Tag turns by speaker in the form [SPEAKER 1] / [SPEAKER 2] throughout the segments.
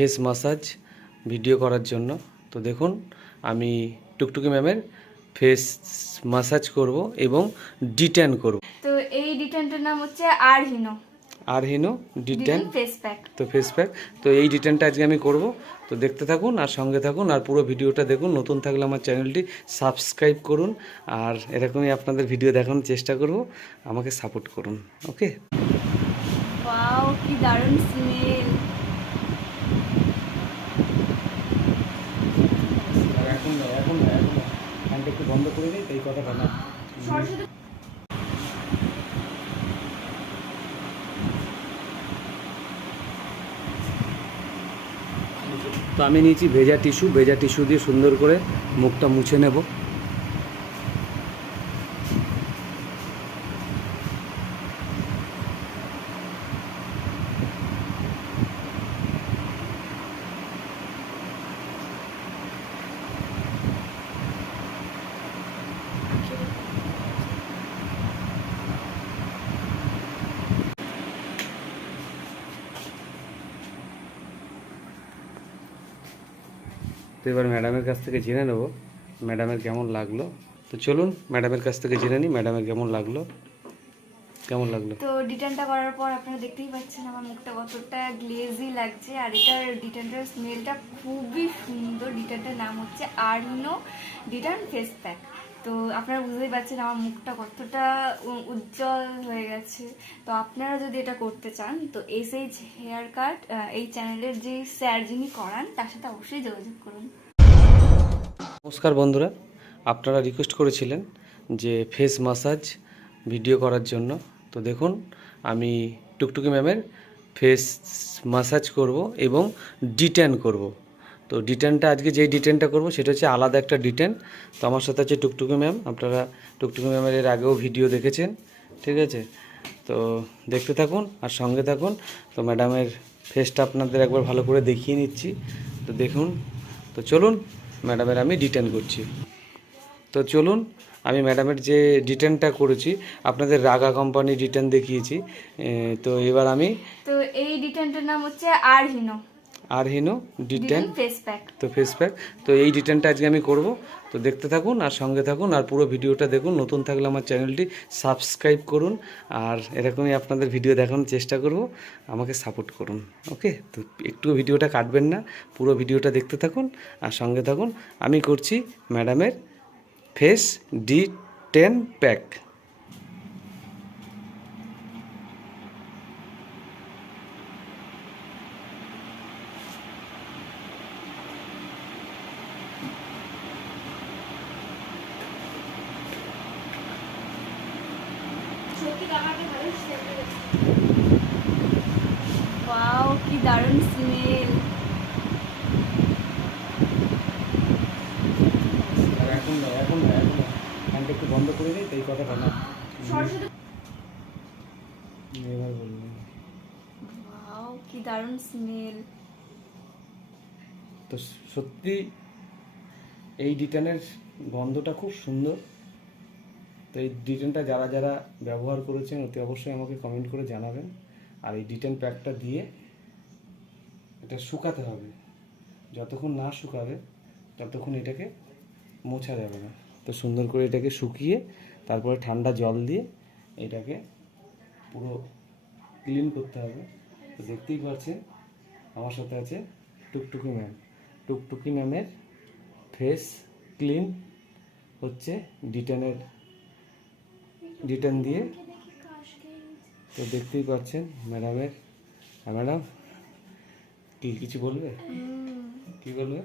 [SPEAKER 1] Face massage video করার জন্য। তো দেখুন আমি টুকটুকি ম্যামের ফেস মাসাজ করব এবং ডিটেন করব।
[SPEAKER 2] তো এই ডিটেনটার নাম হচ্ছে আরহিনো।
[SPEAKER 1] আর হিনো ডিটেন
[SPEAKER 2] ফেস প্যাক
[SPEAKER 1] তো ফেস প্যাক তো এই ডিটেনটা আজকে আমি করব। তো দেখতে থাকুন আর সঙ্গে থাকুন আর পুরো ভিডিওটা দেখুন। নতুন থাকলে আমার চ্যানেলটি সাবস্ক্রাইব করুন আর এরকমই আপনাদের ভিডিও দেখানোর চেষ্টা করব। আমাকে সাপোর্ট করুন। ওকে
[SPEAKER 2] ওয়াও কি দারুণ স্মেল
[SPEAKER 1] এখন না এখন না এখন না ফ্যানটা একটু বন্ধ করে দিই, তাই কথাটা না তো আমি নিয়েছি ভেজা টিস্যু ভেজা টিস্যু দিয়ে সুন্দর করে মুখটা মুছে নেব। তো এবার ম্যাডামের কাছ থেকে জেনে নেব, ম্যাডামের কেমন লাগল। তো চলুন, ম্যাডামের কাছ থেকে জেনে নিই ম্যাডামের কেমন লাগল। কেমন লাগল?
[SPEAKER 2] তো ডিটেনটা করার পর আপনারা দেখতেই পাচ্ছেন আমার মুখটা কতটা গ্লেজি লাগছে, আর এটার ডিটেনটার স্মেলটা খুবই সুন্দর। ডিটেনটার নাম হচ্ছে আর্নো ডিটেন ফেস প্যাক তো আপনারা বুঝতেই পারছেন আমার মুখটা কতটা উজ্জ্বল হয়ে গেছে। তো আপনারা যদি এটা করতে চান, তো এস এইচ হেয়ার কাট এই চ্যানেলের যে স্যার যিনি করান, তার সাথে অবশ্যই যোগাযোগ করুন।
[SPEAKER 1] নমস্কার বন্ধুরা, আপনারা রিকোয়েস্ট করেছিলেন যে ফেস মাসাজ ভিডিও করার জন্য। তো দেখুন, আমি টুকটুকি ম্যামের ফেস মাসাজ করব এবং ডিটেন করব। তো ডিটেনটা আজকে যেই ডিটেনটা করব সেটা হচ্ছে আলাদা একটা ডিটেন তো আমার সাথে আছে টুকটুকি ম্যাম আপনারা টুকটুকি ম্যামের এর আগেও ভিডিও দেখেছেন, ঠিক আছে? তো দেখতে থাকুন আর সঙ্গে থাকুন। তো ম্যাডামের ফেসটা আপনাদের একবার ভালো করে দেখিয়ে নিচ্ছি। তো দেখুন, তো চলুন ম্যাডামের আমি ডিটেন করছি। তো চলুন, আমি ম্যাডামের যে ডিটেনটা করেছি, আপনাদের রাগা কোম্পানি ডিটেন দেখিয়েছি। তো এবার আমি
[SPEAKER 2] তো এই ডিটেনটার নাম হচ্ছে আরহিনো
[SPEAKER 1] আর হিনো ডিটেন। তো ফেস প্যাক তো এই ডিটেনটা আজকে আমি করব। তো দেখতে থাকুন আর সঙ্গে থাকুন আর পুরো ভিডিওটা দেখুন। নতুন থাকলে আমার চ্যানেলটি সাবস্ক্রাইব করুন। আর এরকমই আপনাদের ভিডিও দেখানোর চেষ্টা করব। আমাকে সাপোর্ট করুন। ওকে? তো একটু ভিডিওটা কাটবেন না। পুরো ভিডিওটা দেখতে থাকুন আর সঙ্গে থাকুন। আমি করছি ম্যাডামের face detan pack
[SPEAKER 2] wow কি দারুণ স্মেল
[SPEAKER 1] এখন না এখন না এখন না ফ্যানটা একটু বন্ধ করে দিই কথাটা না। এবার বলবেন
[SPEAKER 2] ওয়াও কি দারুণ স্মেল
[SPEAKER 1] তো সত্যি এই ডিটেনের গন্ধটা খুব সুন্দর। তো এই ডিটেনটা যারা যারা ব্যবহার করেছেন, অতি অবশ্যই আমাকে কমেন্ট করে জানাবেন। আর এই ডিটেন প্যাকটা দিয়ে এটা শুকাতে হবে। যতক্ষণ না শুকাবে, ততক্ষণ এটাকে মোছা যাবে না। তো সুন্দর করে এটাকে শুকিয়ে, তারপরে ঠান্ডা জল দিয়ে এটাকে পুরো ক্লিন করতে হবে। তো দেখতেই পাচ্ছেন, আমার সাথে আছে টুকটুকি ম্যাম টুকটুকি ম্যামের ফেস ক্লিন হচ্ছে ডিটেনের ডিটেন দিয়ে। তো দেখতেই পাচ্ছেন ম্যাডামের ম্যাডাম কি কিছু বলবে? কি বলবে?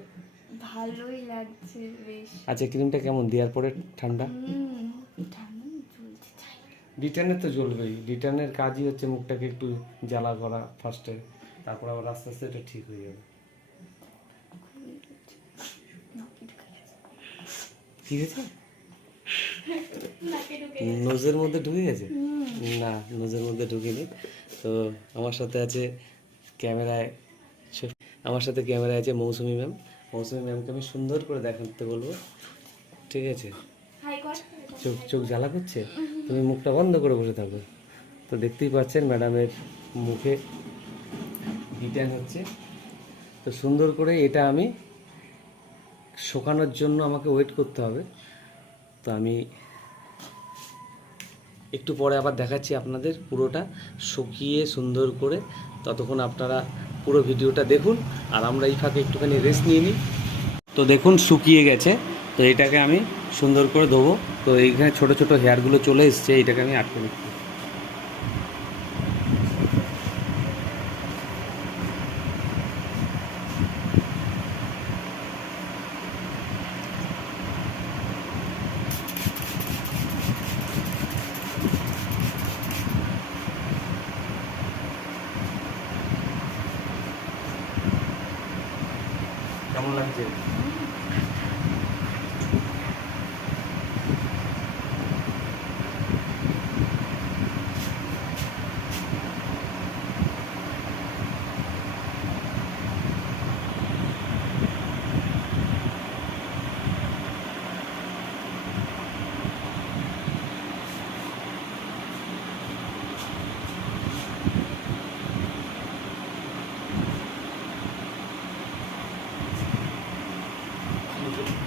[SPEAKER 2] ভালোই লাগছে বেশ।
[SPEAKER 1] আচ্ছা ক্রিমটা কেমন? দেওয়ার পরে ঠান্ডা? ডিটেনের তো জ্বলবেই। ডিটেনের কাজই হচ্ছে মুখটাকে একটু জ্বালা করা ফার্স্টে তারপর আবার আস্তে আস্তে এটা ঠিক হয়ে যাবে। কি হয়েছে? নোজের মধ্যে ঢুকে গেছে? না নোজের মধ্যে ঢুকিনি। তো আমার সাথে আছে ক্যামেরায় আমার সাথে ক্যামেরায় আছে মৌসুমি ম্যাম। মৌসুমি ম্যামকে আমি সুন্দর করে দেখাতে বলব। ঠিক আছে? চোখ চোখ জ্বালা করছে? তুমি মুখটা বন্ধ করে বসে থাকো। তো দেখতেই পাচ্ছেন ম্যাডামের মুখে ডিটেন হচ্ছে। তো সুন্দর করে এটা আমি শুকানোর জন্য আমাকে ওয়েট করতে হবে। তো আমি একটু পরে আবার দেখাচ্ছি আপনাদের পুরোটা শুকিয়ে সুন্দর করে। ততক্ষণ আপনারা পুরো ভিডিওটা দেখুন আর আমরা এই ফাঁকে একটুখানি রেস্ট নিয়ে নিই। তো দেখুন শুকিয়ে গেছে। তো এটাকে আমি সুন্দর করে দেবো তো এইখানে ছোট ছোট হেয়ারগুলো চলে এসছে এটাকে আমি আটকে দিচ্ছি কেমন লাগছে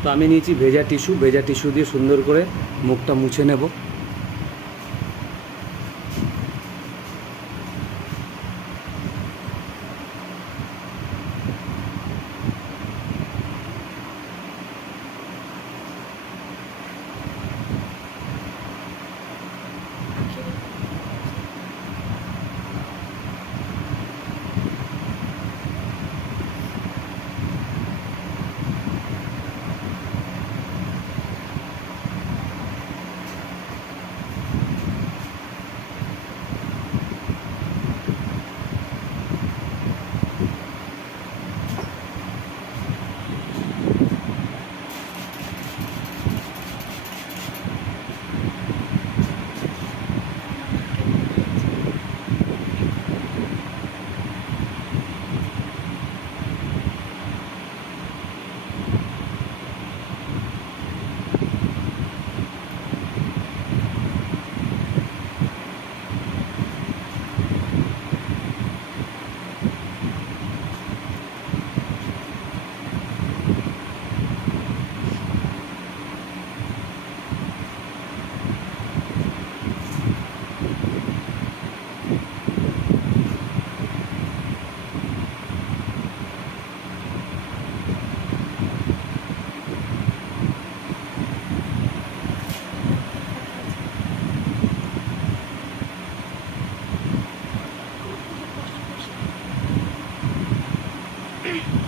[SPEAKER 1] তো আমি নিয়েছি ভেজা টিস্যু ভেজা টিস্যু দিয়ে সুন্দর করে মুখটা মুছে নেব। Thank you.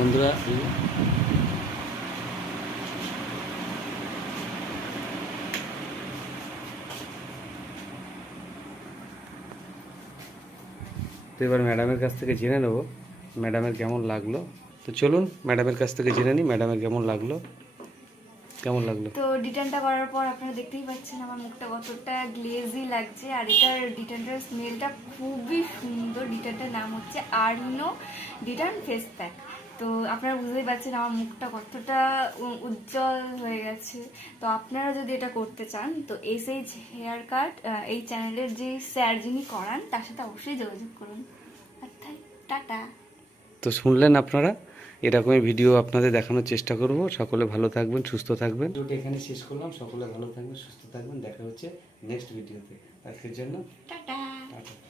[SPEAKER 1] বন্ধুরা তো এবার ম্যাডামের কাছ থেকে জেনে নেব, ম্যাডামের কেমন লাগল। তো চলুন, ম্যাডামের কাছ থেকে জেনে নিই, ম্যাডামের কেমন লাগল। কেমন লাগল?
[SPEAKER 2] তো ডিটানটা করার পর আপনারা দেখতেই পাচ্ছেন আমার মুখটা কতটা গ্লেজি লাগছে, আর এটার ডিটানটার স্মেলটা খুবই সুন্দর। ডিটানটার নাম হচ্ছে আর্নো ডিটান ফেস প্যাক তো আপনারা বুঝতেই পারছেন আমার মুখটা কতটা উজ্জ্বল হয়ে গেছে। তো আপনারা যদি এটা করতে চান তো এস এইচ হেয়ার কাট এই চ্যানেলের যে স্যার যিনি করান তার সাথে অবশ্যই যোগাযোগ করুন। অর্থাৎ টাটা।
[SPEAKER 1] তো শুনলেন আপনারা? এরকমই ভিডিও আপনাদের দেখানোর চেষ্টা করব। সকলে ভালো থাকবেন সুস্থ থাকবেন। ভিডিওটা এখানে শেষ করলাম। সকলে ভালো থাকবেন সুস্থ থাকবেন। দেখা হচ্ছে নেক্সট ভিডিওতে। আজকের জন্য
[SPEAKER 2] টাটা।
[SPEAKER 1] টাটা।